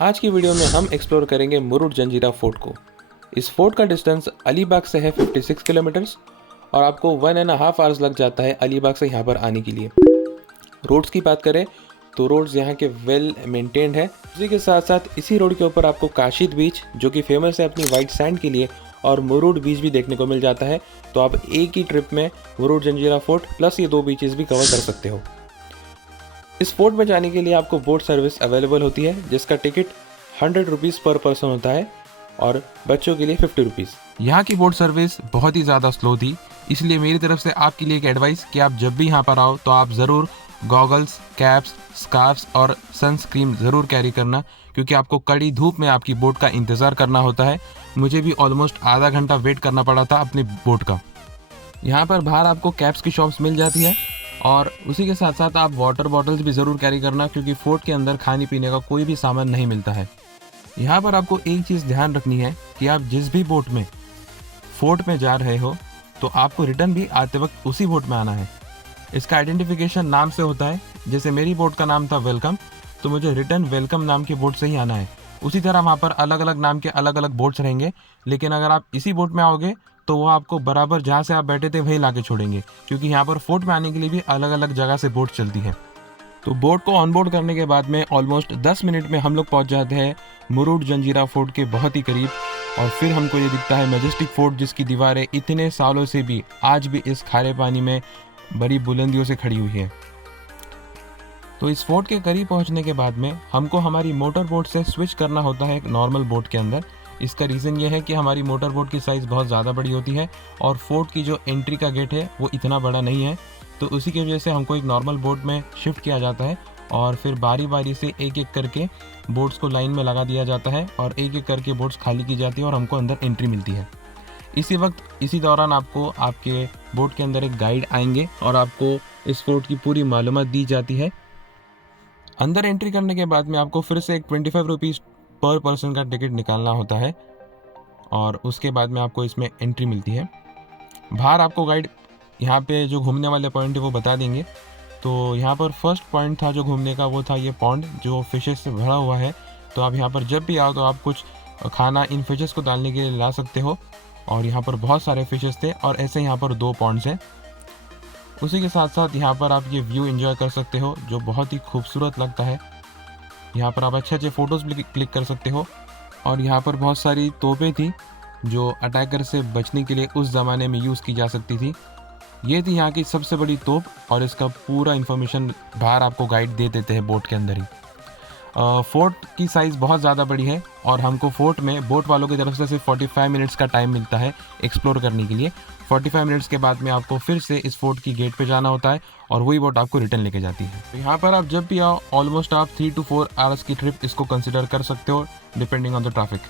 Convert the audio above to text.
आज की वीडियो में हम एक्सप्लोर करेंगे मुरुड जंजीरा फोर्ट को। इस फोर्ट का डिस्टेंस अलीबाग से है 56 किलोमीटर्स और आपको 1.5 आवर्स लग जाता है अलीबाग से यहाँ पर आने के लिए। रोड्स की बात करें तो रोड्स यहाँ के वेल मेंटेन्ड है। इसी के साथ साथ इसी रोड के ऊपर आपको काशिद बीच, जो कि फेमस है अपनी वाइट सैंड के लिए, और मुरुड बीच भी देखने को मिल जाता है। तो आप एक ही ट्रिप में मुरुड जंजीरा फोर्ट प्लस ये 2 बीचेस भी कवर कर सकते हो। इस फोर्ट में जाने के लिए आपको बोट सर्विस अवेलेबल होती है, जिसका टिकट 100 रुपीज़ पर पर्सन होता है और बच्चों के लिए 50 रुपीज़। यहाँ की बोट सर्विस बहुत ही ज़्यादा स्लो थी, इसलिए मेरी तरफ से आपके लिए एक एडवाइस कि आप जब भी यहाँ पर आओ तो आप ज़रूर गॉगल्स, कैप्स, स्कार्फ्स और सनस्क्रीन ज़रूर कैरी करना, क्योंकि आपको कड़ी धूप में आपकी बोट का इंतज़ार करना होता है। मुझे भी ऑलमोस्ट आधा घंटा वेट करना पड़ा था अपनी बोट का। यहाँ पर बाहर आपको कैप्स की शॉप्स मिल जाती है और उसी के साथ साथ आप वाटर बॉटल्स भी ज़रूर कैरी करना, क्योंकि फोर्ट के अंदर खाने पीने का कोई भी सामान नहीं मिलता है। यहाँ पर आपको एक चीज़ ध्यान रखनी है कि आप जिस भी बोट में फोर्ट में जा रहे हो तो आपको रिटर्न भी आते वक्त उसी बोट में आना है। इसका आइडेंटिफिकेशन नाम से होता है। जैसे मेरी बोट का नाम था वेलकम, तो मुझे रिटर्न वेलकम नाम की बोट से ही आना है। उसी तरह वहाँ पर अलग अलग नाम के अलग अलग बोट्स रहेंगे, लेकिन अगर आप इसी बोट में आओगे तो वो आपको बराबर जहाँ से आप बैठे थे वहीं ला के छोड़ेंगे, क्योंकि यहाँ पर फोर्ट में आने के लिए भी अलग अलग जगह से बोट चलती है। तो बोट को ऑन बोर्ड करने के बाद में ऑलमोस्ट 10 मिनट में हम लोग पहुँच जाते हैं मुरुड जंजीरा फोर्ट के बहुत ही करीब। और फिर हमको ये दिखता है मैजेस्टिक फोर्ट, जिसकी दीवारें इतने सालों से भी आज भी इस खारे पानी में बड़ी बुलंदियों से खड़ी हुई है। तो इस फोर्ट के करीब पहुंचने के बाद में हमको हमारी मोटर बोट से स्विच करना होता है एक नॉर्मल बोट के अंदर। इसका रीज़न ये है कि हमारी मोटर बोट की साइज़ बहुत ज़्यादा बड़ी होती है और फोर्ट की जो एंट्री का गेट है वो इतना बड़ा नहीं है, तो उसी की वजह से हमको एक नॉर्मल बोट में शिफ्ट किया जाता है और फिर बारी बारी से एक एक करके बोट्स को लाइन में लगा दिया जाता है और एक एक करके बोट्स खाली की जाती है और हमको अंदर एंट्री मिलती है। इसी दौरान आपको आपके बोट के अंदर एक गाइड आएंगे और आपको इस फोर्ट की पूरी मालूमात दी जाती है। अंदर एंट्री करने के बाद में आपको फिर से एक 25 रुपीज़ पर पर्सन का टिकट निकालना होता है और उसके बाद में आपको इसमें एंट्री मिलती है। बाहर आपको गाइड यहाँ पे जो घूमने वाले पॉइंट है वो बता देंगे। तो यहाँ पर फर्स्ट पॉइंट था जो घूमने का, वो था ये पॉन्ड जो फिशेस से भरा हुआ है। तो आप यहाँ पर जब भी आओ तो आप कुछ खाना इन फिशेस को डालने के लिए ला सकते हो। और यहाँ पर बहुत सारे फिशेस थे और ऐसे यहाँ पर 2 पॉन्ड्स हैं। उसी के साथ साथ यहाँ पर आप ये व्यू एंजॉय कर सकते हो जो बहुत ही खूबसूरत लगता है। यहाँ पर आप अच्छे अच्छे फ़ोटोज़ भी क्लिक कर सकते हो। और यहाँ पर बहुत सारी तोपें थी जो अटैकर से बचने के लिए उस ज़माने में यूज़ की जा सकती थी। ये थी यहाँ की सबसे बड़ी तोप और इसका पूरा इन्फॉर्मेशन बाहर आपको गाइड दे देते हैं बोट के अंदर ही। फोर्ट की साइज़ बहुत ज़्यादा बड़ी है और हमको फोर्ट में बोट वालों की तरफ से सिर्फ 45 मिनट्स का टाइम मिलता है एक्सप्लोर करने के लिए। 45 मिनट्स के बाद में आपको फिर से इस फोर्ट की गेट पे जाना होता है और वही बोट आपको रिटर्न लेके जाती है। तो यहाँ पर आप जब भी आओ ऑलमोस्ट आप 3 to 4 आवर्स की ट्रिप इसको कंसिडर कर सकते हो डिपेंडिंग ऑन द ट्रैफिक।